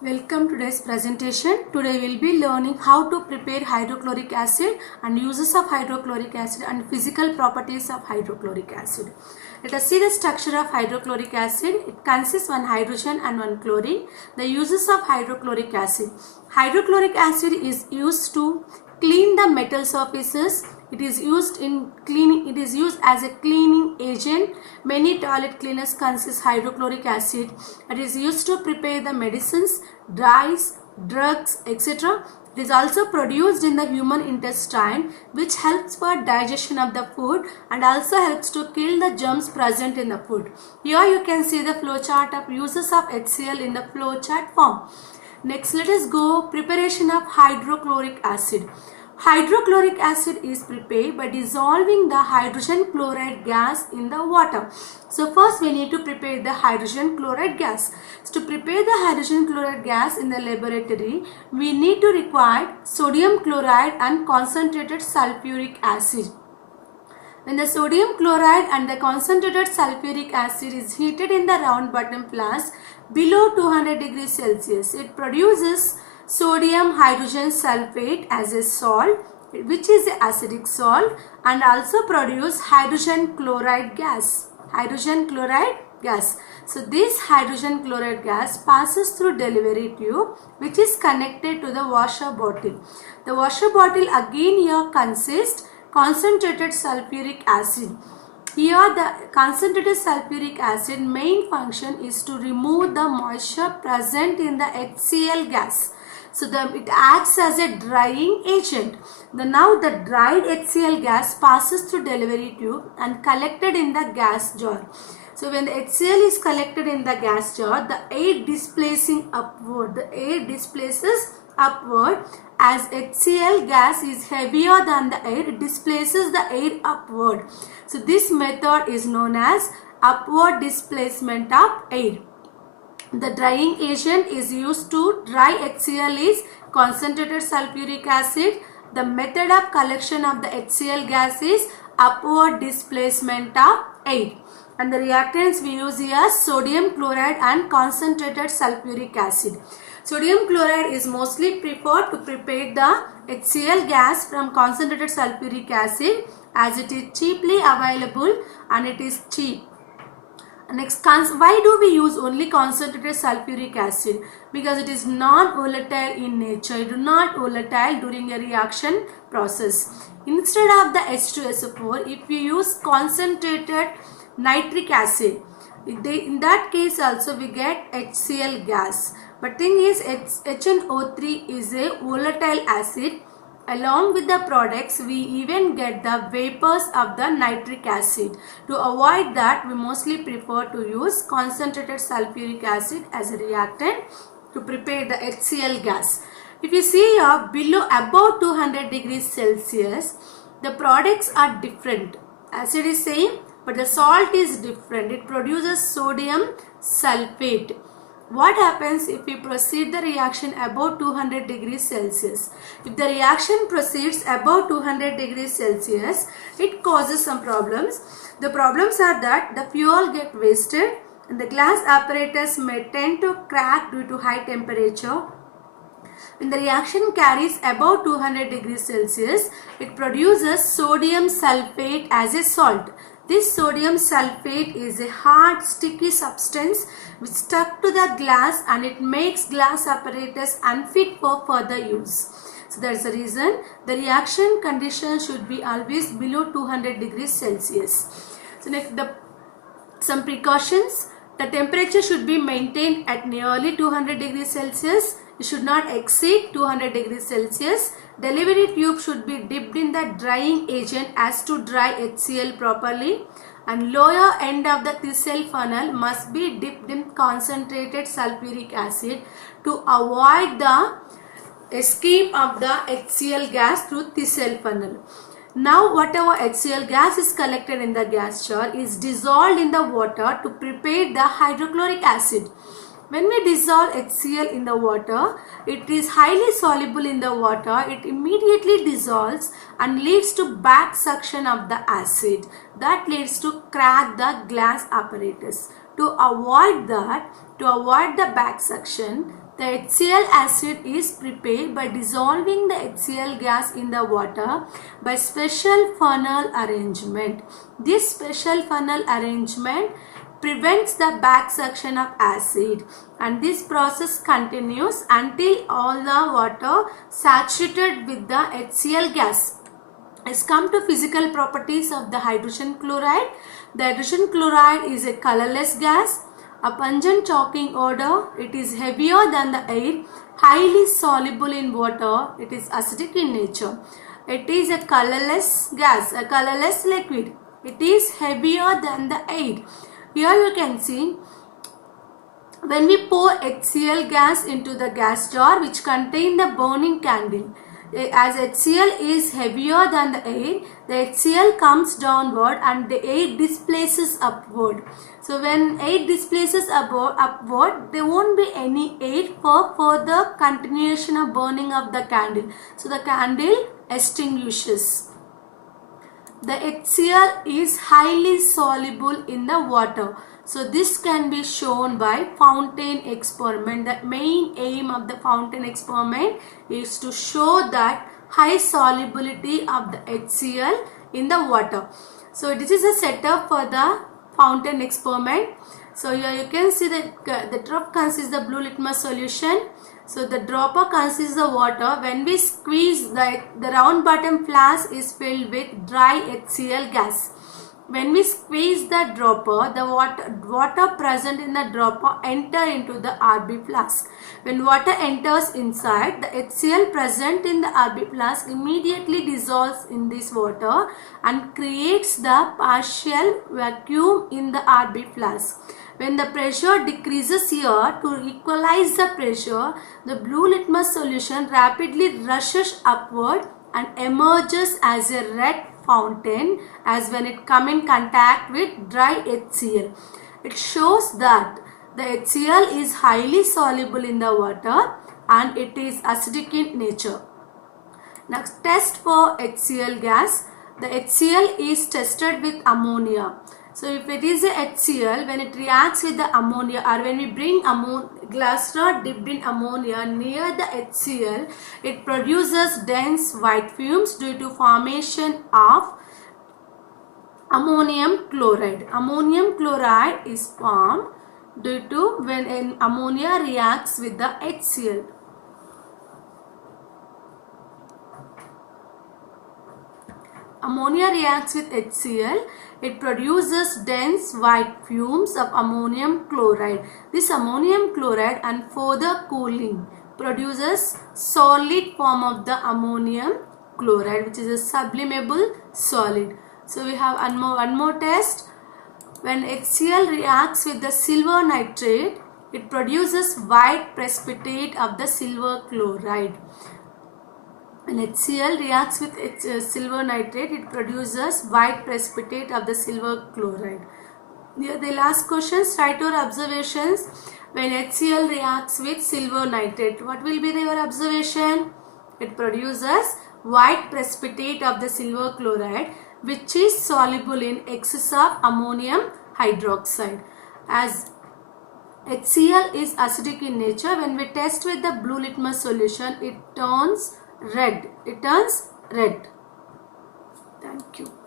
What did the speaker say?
Welcome to today's presentation. Today we'll be learning how to prepare hydrochloric acid and uses of hydrochloric acid and physical properties of hydrochloric acid. Let us see the structure of hydrochloric acid. It consists one hydrogen and one chlorine. The uses of hydrochloric acid. Hydrochloric acid is used to clean the metal surfaces. It is used in cleaning. It is used as a cleaning agent. Many toilet cleaners consist hydrochloric acid. It is used to prepare the medicines, dyes, drugs, etc. It is also produced in the human intestine, which helps for digestion of the food and also helps to kill the germs present in the food. Here you can see the flow chart of uses of HCl in the flow chart form. Next, let us go preparation of hydrochloric acid. Hydrochloric acid is prepared by dissolving the hydrogen chloride gas in the water. So first we need to prepare the hydrogen chloride gas. So to prepare the hydrogen chloride gas in the laboratory, we need to require sodium chloride and concentrated sulfuric acid. When the sodium chloride and the concentrated sulfuric acid is heated in the round bottom flask below 200 degrees Celsius, it produces sodium hydrogen sulfate as a salt, which is an acidic salt, and also produce hydrogen chloride gas. So this hydrogen chloride gas passes through delivery tube, which is connected to the washer bottle. The washer bottle again here consists concentrated sulfuric acid. Here the concentrated sulfuric acid main function is to remove the moisture present in the HCl gas. So it acts as a drying agent. Now the dried HCl gas passes through delivery tube and collected in the gas jar. So when the HCl is collected in the gas jar, the air displacing upward. The air displaces upward as HCl gas is heavier than the air. It displaces the air upward. So this method is known as upward displacement of air. The drying agent is used to dry HCl is concentrated sulfuric acid. The method of collection of the HCl gas is upward displacement of air. And the reactants we use here sodium chloride and concentrated sulfuric acid. Sodium chloride is mostly preferred to prepare the HCl gas from concentrated sulfuric acid as it is cheaply available and it is cheap. Next, why do we use only concentrated sulfuric acid? Because it is non-volatile in nature. It is not volatile during a reaction process. Instead of the H2SO4, if you use concentrated nitric acid, in that case also we get HCl gas. But thing is HNO3 is a volatile acid. Along with the products, we even get the vapors of the nitric acid. To avoid that, we mostly prefer to use concentrated sulfuric acid as a reactant to prepare the HCl gas. If you see here, below above 200 degrees Celsius, the products are different. Acid is same, but the salt is different. It produces sodium sulfate. What happens if we proceed the reaction above 200 degrees Celsius? If the reaction proceeds above 200 degrees Celsius, it causes some problems. The problems are that the fuel gets wasted and the glass apparatus may tend to crack due to high temperature. When the reaction carries above 200 degrees Celsius, it produces sodium sulfate as a salt. This sodium sulfate is a hard sticky substance which stuck to the glass and it makes glass apparatus unfit for further use. So that's the reason the reaction condition should be always below 200 degrees Celsius. So next, some precautions. The temperature should be maintained at nearly 200 degrees Celsius. It should not exceed 200 degrees Celsius. Delivery tube should be dipped in the drying agent as to dry HCl properly, and lower end of the Thysell funnel must be dipped in concentrated sulfuric acid to avoid the escape of the HCl gas through Thysell funnel. Now whatever HCl gas is collected in the gas jar is dissolved in the water to prepare the hydrochloric acid. When we dissolve HCl in the water, it is highly soluble in the water. It immediately dissolves and leads to back suction of the acid. That leads to crack the glass apparatus. To avoid that, to avoid the back suction, The HCl acid is prepared by dissolving the HCl gas in the water by special funnel arrangement. This special funnel arrangement prevents the back suction of acid, and this process continues until all the water saturated with the HCl gas. Let's come to physical properties of the hydrogen chloride. The hydrogen chloride is a colorless gas, a pungent choking odor. It is heavier than the air, highly soluble in water. It is acidic in nature. It is a colorless gas, a colorless liquid. It is heavier than the air. Here you can see, when we pour HCl gas into the gas jar which contain the burning candle, as HCl is heavier than the air, the HCl comes downward and the air displaces upward. So when air displaces upward, there won't be any air for further continuation of burning of the candle. So the candle extinguishes. The HCl is highly soluble in the water. So this can be shown by fountain experiment. The main aim of the fountain experiment is to show that high solubility of the HCl in the water. So this is a setup for the fountain experiment. So here you can see that the drop consists the blue litmus solution. So the dropper consists of water. When we squeeze, the round bottom flask is filled with dry HCl gas. When we squeeze the dropper, the water present in the dropper enter into the RB flask. When water enters inside, the HCl present in the RB flask immediately dissolves in this water and creates the partial vacuum in the RB flask. When the pressure decreases here, to equalize the pressure, the blue litmus solution rapidly rushes upward and emerges as a red fountain as when it come in contact with dry HCl. It shows that the HCl is highly soluble in the water and it is acidic in nature. Next, test for HCl gas. The HCl is tested with ammonia. So if it is a HCl, when it reacts with the ammonia, or when we bring glass rod dipped in ammonia near the HCl, it produces dense white fumes due to formation of ammonium chloride. Ammonium chloride is formed due to when an ammonia reacts with the HCl. Ammonia reacts with HCl, it produces dense white fumes of ammonium chloride. This ammonium chloride and further cooling produces solid form of the ammonium chloride, which is a sublimable solid. So we have one more test. When HCl reacts with the silver nitrate, it produces white precipitate of the silver chloride. When HCl reacts with silver nitrate, it produces white precipitate of the silver chloride. Here the last questions, write your observations. When HCl reacts with silver nitrate, what will be your observation? It produces white precipitate of the silver chloride, which is soluble in excess of ammonium hydroxide. As HCl is acidic in nature, when we test with the blue litmus solution, it turns red. Thank you.